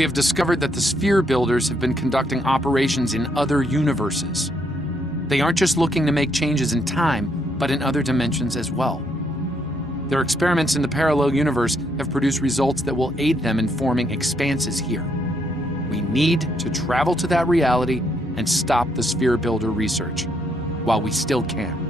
we have discovered that the sphere builders have been conducting operations in other universes. They aren't just looking to make changes in time, but in other dimensions as well. Their experiments in the parallel universe have produced results that will aid them in forming expanses here. We need to travel to that reality and stop the sphere builder research while we still can.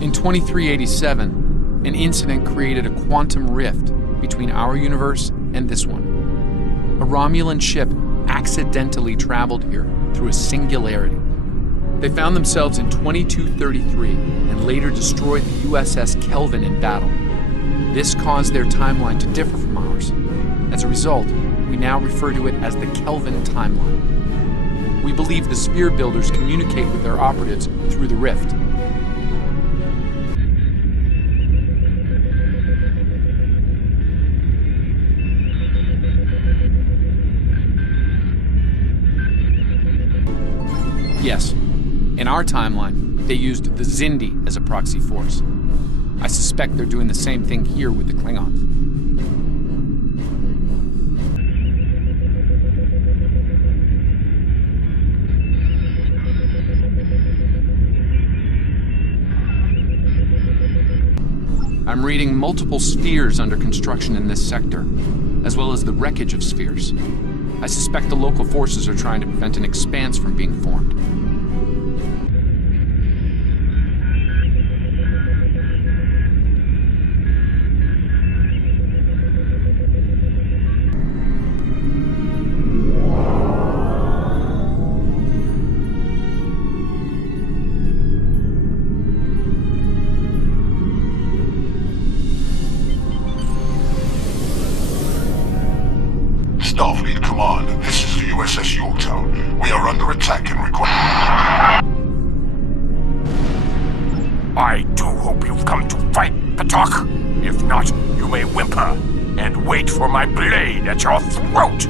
In 2387, an incident created a quantum rift between our universe and this one. A Romulan ship accidentally traveled here through a singularity. They found themselves in 2233 and later destroyed the USS Kelvin in battle. This caused their timeline to differ from ours. As a result, we now refer to it as the Kelvin timeline. We believe the sphere builders communicate with their operatives through the rift. Yes, in our timeline, they used the Xindi as a proxy force. I suspect they're doing the same thing here with the Klingons. I'm reading multiple spheres under construction in this sector, as well as the wreckage of spheres. I suspect the local forces are trying to prevent an expanse from being formed. Starfleet Command, this is the USS Yorktown. We are under attack and require... I do hope you've come to fight, Patok. If not, you may whimper and wait for my blade at your throat.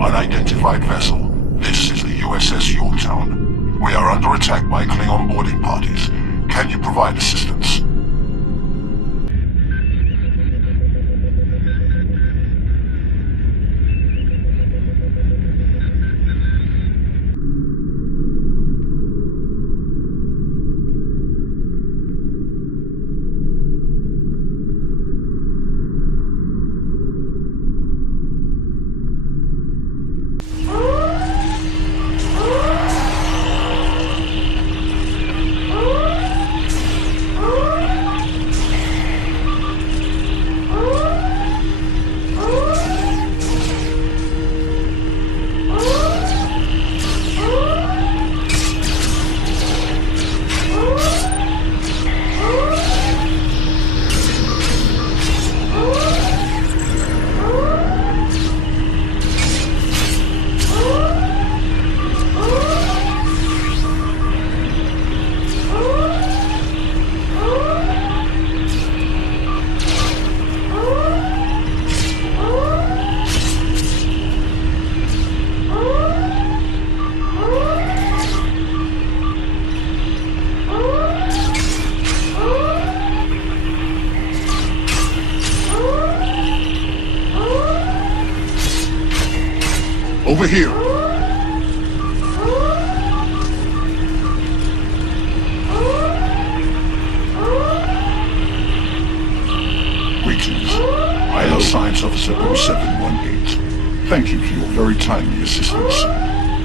Unidentified vessel. This is the USS Yorktown. We are under attack by Klingon boarding parties. Can you provide assistance? Over here! Greetings. I am Science Officer 0718. Thank you for your very timely assistance.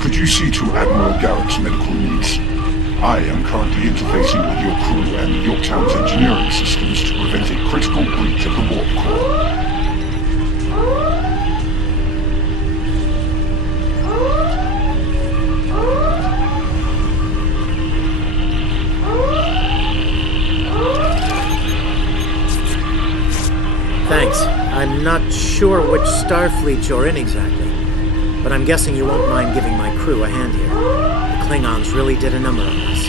Could you see to Admiral Garrett's medical needs? I am currently interfacing with your crew and Yorktown's engineering systems to prevent a critical breach of the warp core. Thanks. I'm not sure which Starfleet you're in exactly, but I'm guessing you won't mind giving my crew a hand here. The Klingons really did a number on us.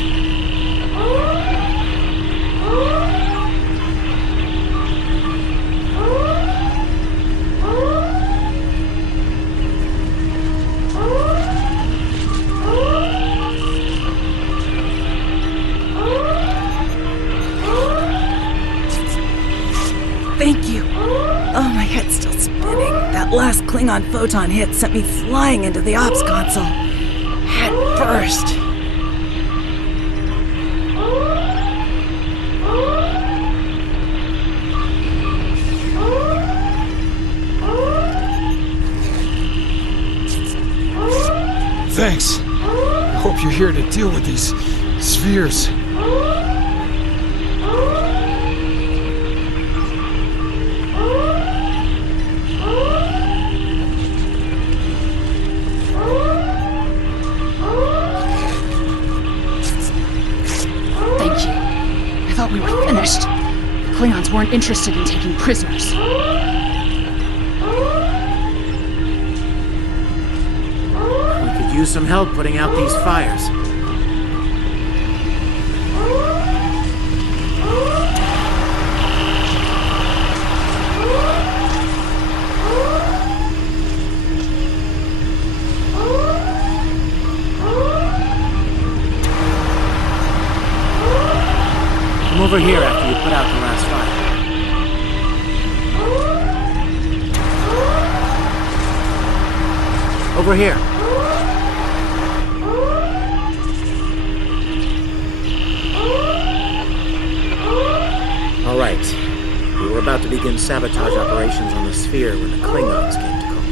Thank you. Oh, my head's still spinning. That last Klingon photon hit sent me flying into the ops console. Head first. Thanks. I hope you're here to deal with these spheres. We were finished. The Klingons weren't interested in taking prisoners. We could use some help putting out these fires. Come over here after you put out the last fire. Over here. All right. We were about to begin sabotage operations on the sphere when the Klingons came to call.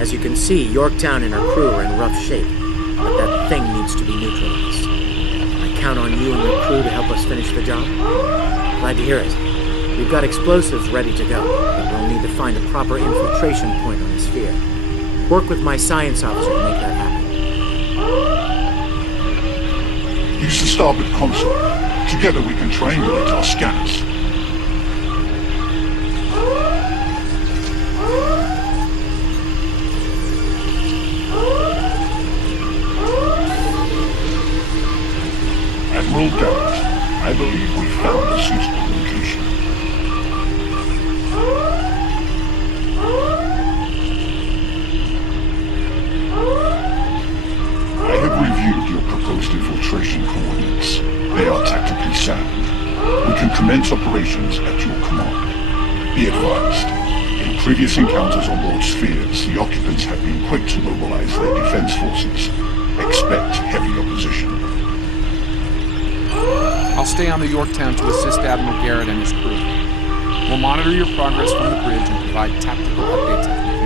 As you can see, Yorktown and her crew are in rough shape, but that thing needs to be neutralized. Count on you and your crew to help us finish the job? Glad to hear it. We've got explosives ready to go, but we'll need to find a proper infiltration point on the sphere. Work with my science officer to make that happen. Use the starboard console. Together we can triangulate our scanners. Admiral Garrett, I believe we found a suitable location. I have reviewed your proposed infiltration coordinates. They are tactically sound. We can commence operations at your command. Be advised, in previous encounters on board spheres, the occupants have been quick to mobilize their defense forces. Expect heavy opposition. I'll stay on the Yorktown to assist Admiral Garrett and his crew. We'll monitor your progress from the bridge and provide tactical updates as we can.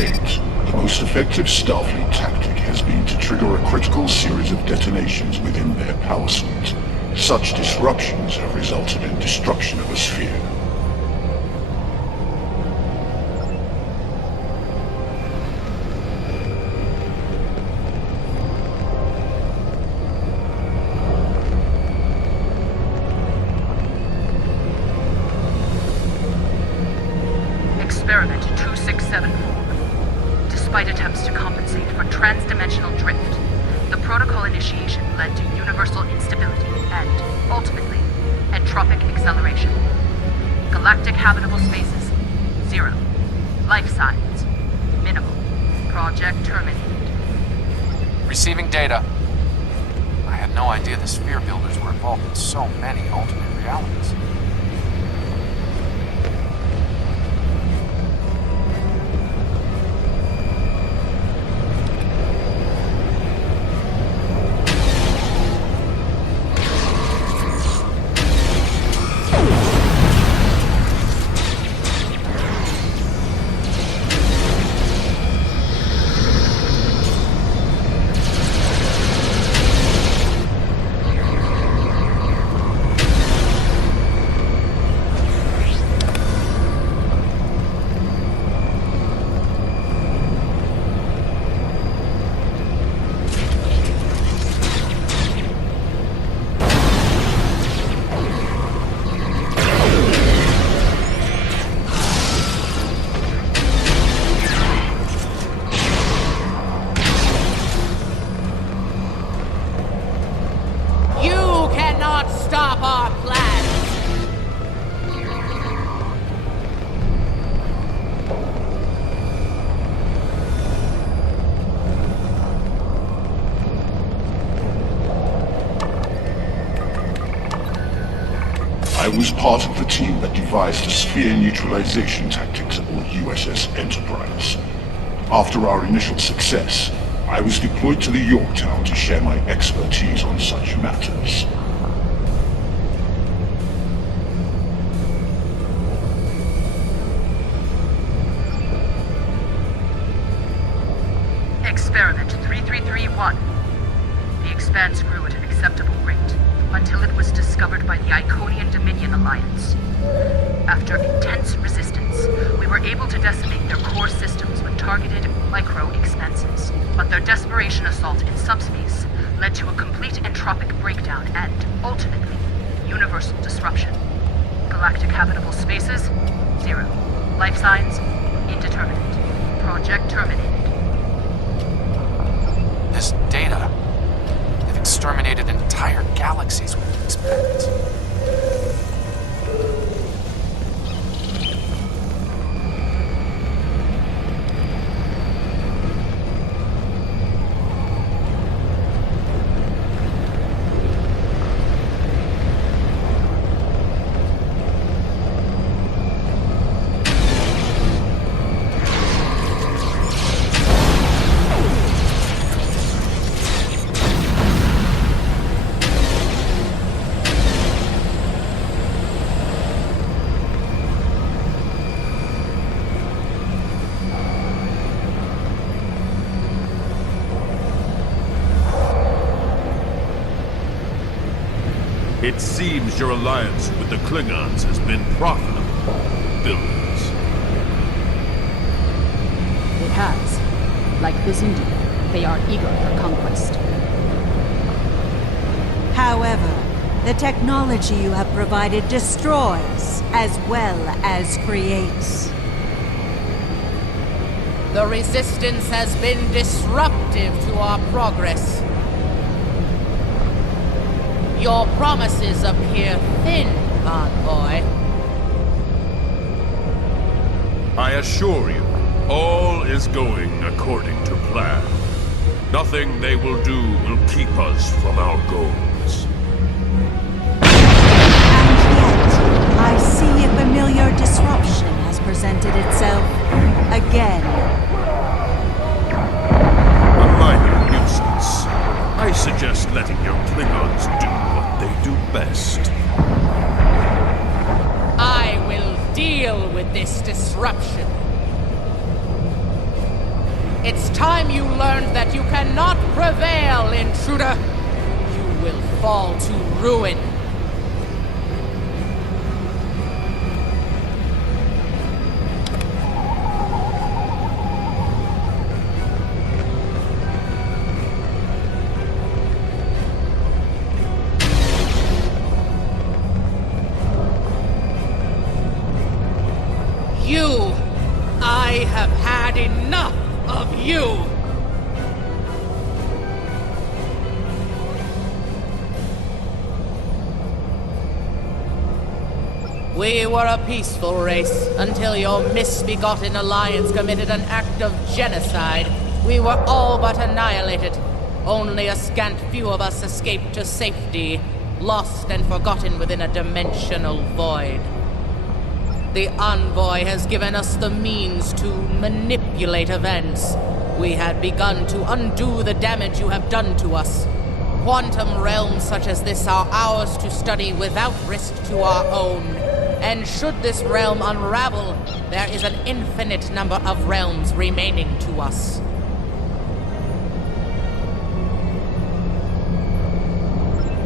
date, the most effective Starfleet tactic has been to trigger a critical series of detonations within their power suite. Such disruptions have resulted in destruction of a sphere. Experiment 2674. Despite attempts to compensate for trans-dimensional drift, the protocol initiation led to universal instability and, ultimately, entropic acceleration. Galactic habitable spaces, 0. Life signs, minimal. Project terminated. Receiving data. I had no idea the sphere builders were involved in so many alternate realities. Stop our plans! I was part of the team that devised the sphere neutralization tactics aboard USS Enterprise. After our initial success, I was deployed to the Yorktown to share my expertise on such matters. Experiment 3331. The Expanse grew at an acceptable rate, until it was discovered by the Iconian Dominion Alliance. After intense resistance, we were able to decimate their core systems with targeted micro-expanses. But their desperation assault in subspace led to a complete entropic breakdown and, ultimately, universal disruption. Galactic habitable spaces, 0. Life signs, indeterminate. Project terminated. This data, they've exterminated entire galaxies with these experiments. It seems your alliance with the Klingons has been profitable, villains. It has. Like Pezzinni, they are eager for conquest. However, the technology you have provided destroys as well as creates. The Resistance has been disruptive to our progress. Your promises appear thin, Envoy. I assure you, all is going according to plan. Nothing they will do will keep us from our goals. And yet, I see a familiar disruption has presented itself again. A minor nuisance. I suggest letting your Klingons do what they do best. I will deal with this disruption. It's time you learned that you cannot prevail, intruder. You will fall to ruin. You! I have had enough of you! We were a peaceful race until your misbegotten alliance committed an act of genocide. We were all but annihilated. Only a scant few of us escaped to safety, lost and forgotten within a dimensional void. The Envoy has given us the means to manipulate events. We had begun to undo the damage you have done to us. Quantum realms such as this are ours to study without risk to our own. And should this realm unravel, there is an infinite number of realms remaining to us.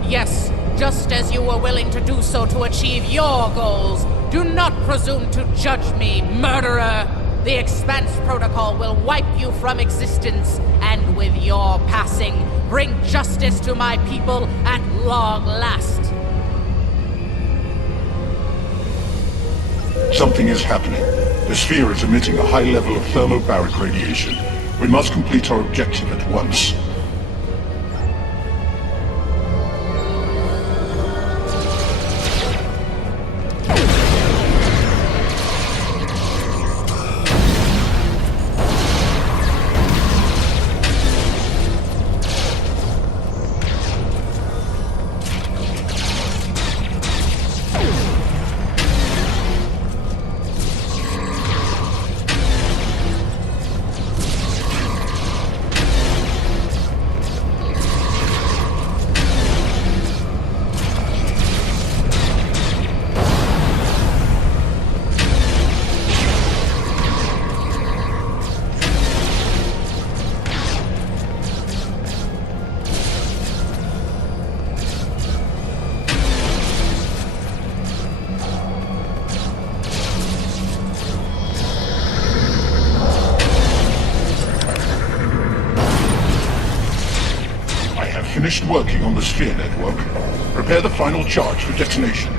Yes, just as you were willing to do so to achieve your goals, do not presume to judge me, murderer! The Expanse Protocol will wipe you from existence, and with your passing, bring justice to my people at long last. Something is happening. The sphere is emitting a high level of thermobaric radiation. We must complete our objective at once. Finished working on the sphere network. Prepare the final charge for detonation.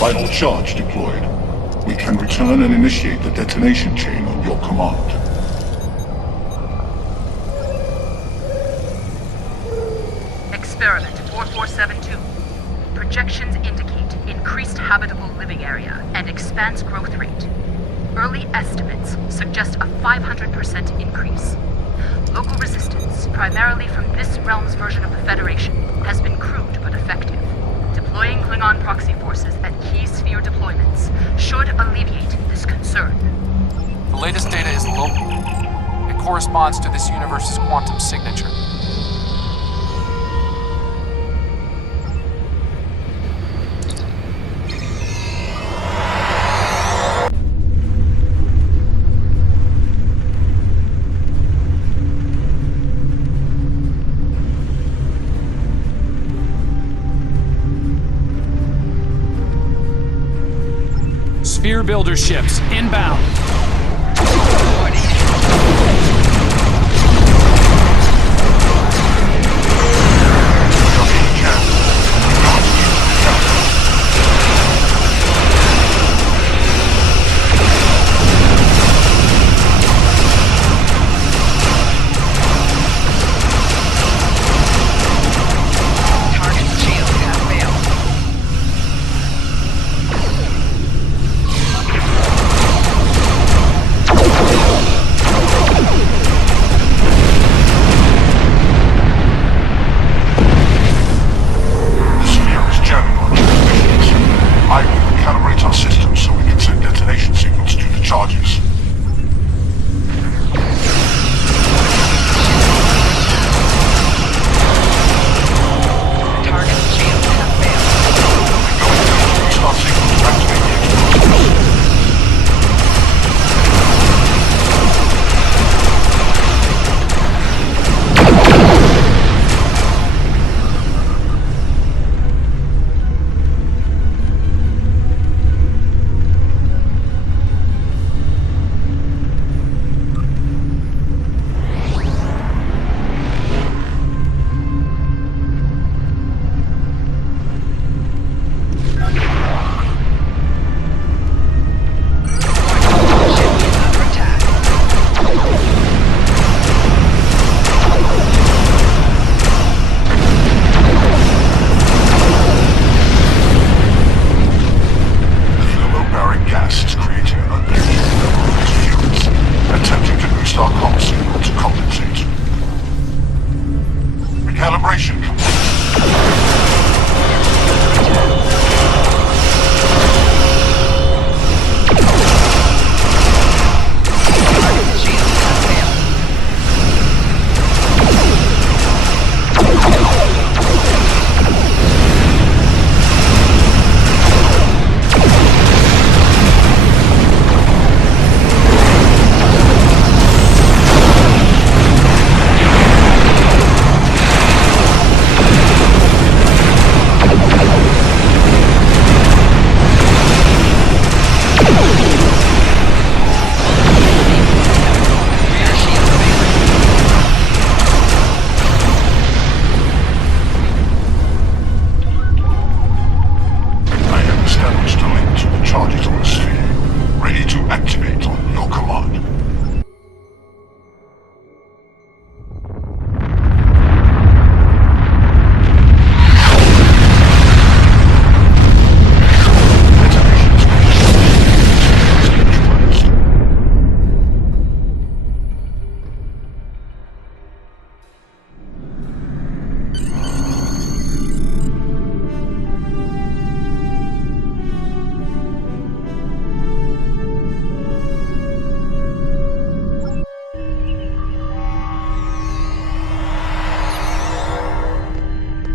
Final charge deployed. We can return and initiate the detonation chain on your command. Experiment 4472. Projections indicate increased habitable living area and expanse growth rate. Early estimates suggest a 500% increase. Local resistance, primarily from this realm's version of the Federation, has been crude but effective. Deploying Klingon proxy forces at key sphere deployments should alleviate this concern. The latest data is local. It corresponds to this universe's quantum signature. Sphere builder ships inbound. target on the sphere, ready to activate on your command.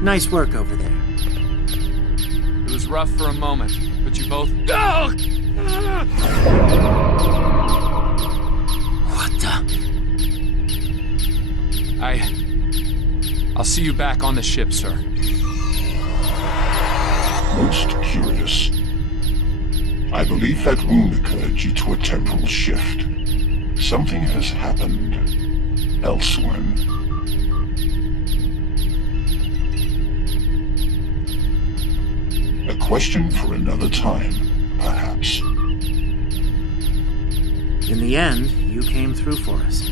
Nice work over there. It was rough for a moment, but you both... What the? I'll see you back on the ship, sir. Most curious. I believe that wound occurred due to a temporal shift. Something has happened elsewhere. A question for another time, perhaps. In the end, you came through for us.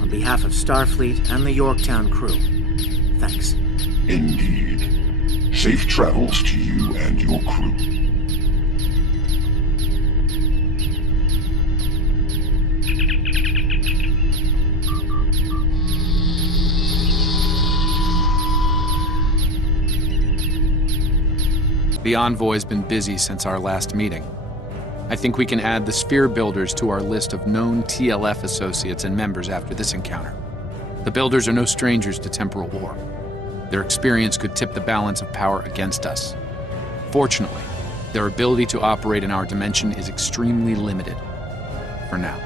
On behalf of Starfleet and the Yorktown crew, thanks. Indeed. Safe travels to you and your crew. The Envoy's been busy since our last meeting. I think we can add the Sphere Builders to our list of known TLF associates and members after this encounter. The Builders are no strangers to temporal war. Their experience could tip the balance of power against us. Fortunately, their ability to operate in our dimension is extremely limited. For now.